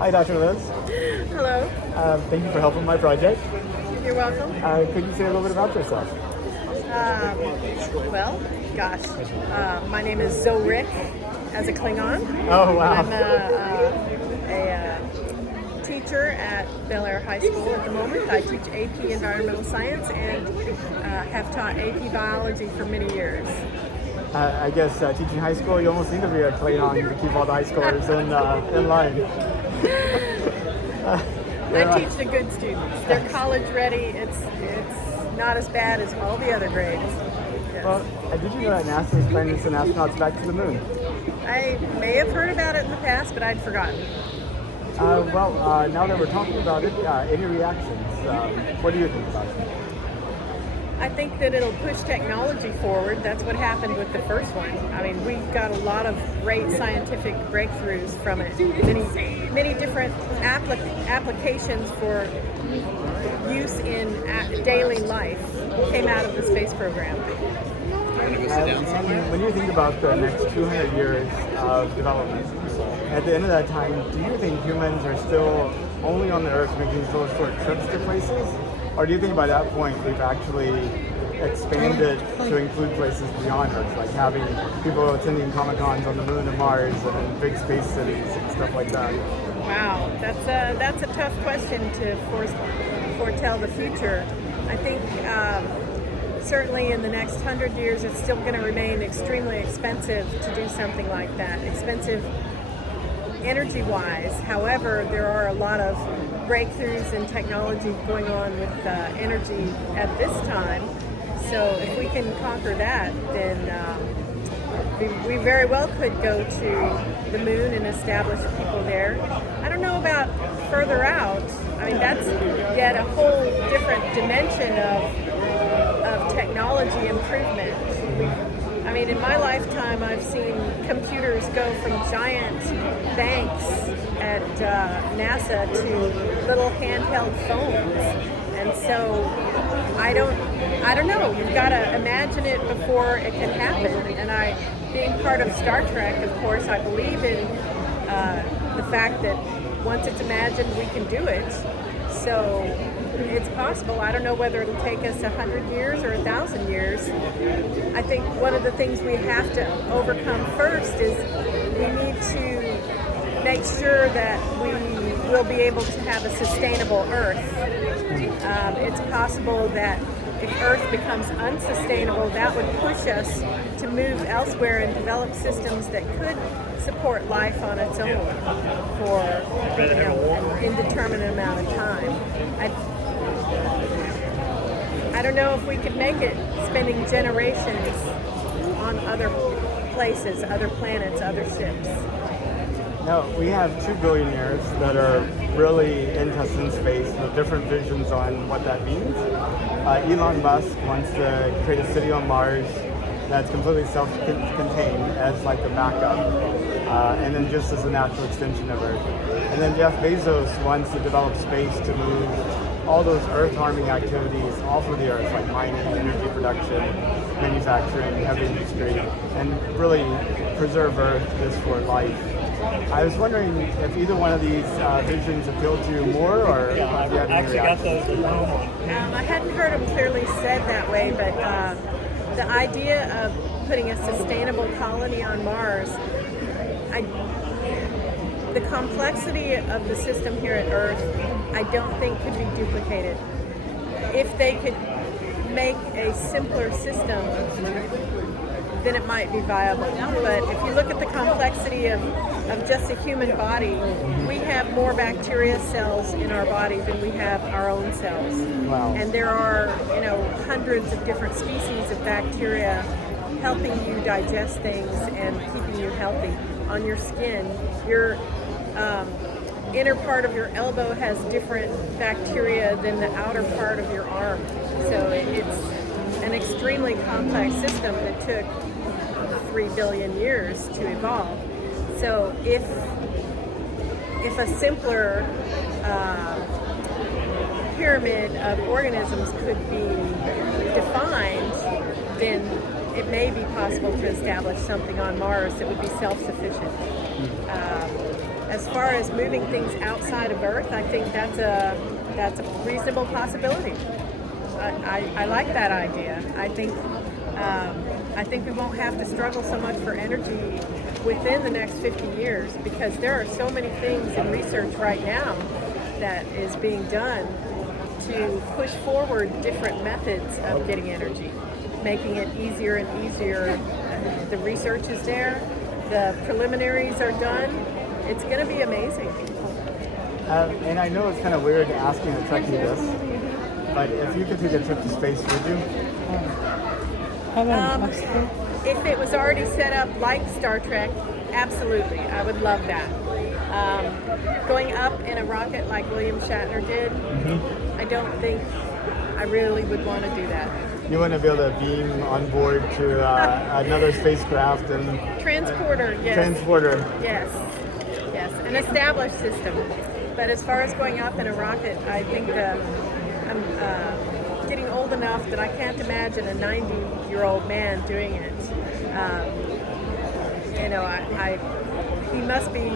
Hi, Dr. Liz. Hello. Thank you for helping my project. You're welcome. Could you say a little bit about yourself? Well, gosh, my name is Zorik as a Klingon. Oh, wow. I'm a teacher at Bel Air High School at the moment. I teach AP Environmental Science and have taught AP Biology for many years. I guess teaching high school, you almost need to be a Klingon to keep all the high schoolers in line. I teach the good students. They're college ready. It's not as bad as all the other grades. Yes. Well, did you know that NASA is planning to send astronauts back to the moon? I may have heard about it in the past, but I'd forgotten. Now that we're talking about it, any reactions? What do you think about it? I think that it'll push technology forward. That's what happened with the first one. I mean, we got a lot of great scientific breakthroughs from it. Many different applications for use in daily life came out of the space program. When you think about the next 200 years of development, at the end of that time, do you think humans are still only on the Earth making these little short trips to places? Or do you think by that point we've actually expanded to include places beyond Earth, like having people attending Comic-Cons on the moon and Mars and big space cities and stuff like that? Wow, that's a tough question to foretell the future. I think certainly in the next 100 years it's still going to remain extremely expensive to do something like that. Expensive energy-wise. However, there are a lot of breakthroughs in technology going on with energy at this time. So if we can conquer that, then we very well could go to the moon and establish people there. I don't know about further out. I mean, that's yet a whole different dimension of technology improvement. I mean, in my lifetime, I've seen computers go from giant banks at NASA to little handheld phones. And so I don't know. You've got to imagine it before it can happen. And being part of Star Trek, of course, I believe in the fact that once it's imagined, we can do it. So it's possible. I don't know whether it'll take us 100 years or 1,000 years. I think one of the things we have to overcome first is we need to make sure that we will be able to have a sustainable Earth. It's possible that if Earth becomes unsustainable, that would push us to move elsewhere and develop systems that could support life on its own for an indeterminate amount of time. I don't know if we could make it spending generations on other places, other planets, other ships. No, we have two billionaires that are really interested in space with different visions on what that means. Elon Musk wants to create a city on Mars that's completely self-contained as like a backup, and then just as a natural extension of Earth. And then Jeff Bezos wants to develop space to move all those Earth-harming activities off of the Earth, like mining, energy production, manufacturing, heavy industry, and really preserve Earth just for life. I was wondering if either one of these visions appealed to you more, or Yeah, I actually got those at home. I hadn't heard them clearly said that way, but the idea of putting a sustainable colony on Mars, the complexity of the system here at Earth, I don't think could be duplicated. If they could make a simpler system, then it might be viable. But if you look at the complexity of just a human body, we have more bacteria cells in our body than we have our own cells. Wow. And there are, hundreds of different species of bacteria helping you digest things and keeping you healthy. On your skin, your inner part of your elbow has different bacteria than the outer part of your arm. So it's an extremely complex system that took 3 billion years to evolve. So if a simpler pyramid of organisms could be defined, then it may be possible to establish something on Mars that would be self-sufficient. as far as moving things outside of Earth, I think that's a reasonable possibility. I like that idea. I think we won't have to struggle so much for energy within the next 50 years because there are so many things in research right now that is being done to push forward different methods of getting energy, making it easier and easier. The research is there, the preliminaries are done. It's going to be amazing. And I know it's kind of weird asking a Trekkie this, but if you could take a trip to space, would you? If it was already set up like Star Trek, absolutely, I would love that. Going up in a rocket like William Shatner did, I don't think I really would want to do that. You want to be able to beam on board to another spacecraft and transporter, yes. Transporter. Yes, an established system. But as far as going up in a rocket, I think I'm getting old enough that I can't imagine a 90-year-old man doing it. He must be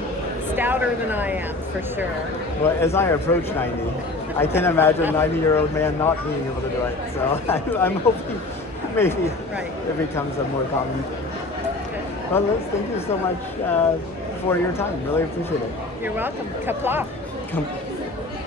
stouter than I am, for sure. Well, as I approach 90, I can imagine a 90-year-old man not being able to do it. So I'm hoping maybe it becomes a more common. Well, Liz, thank you so much for your time. Really appreciate it. You're welcome. Kapla.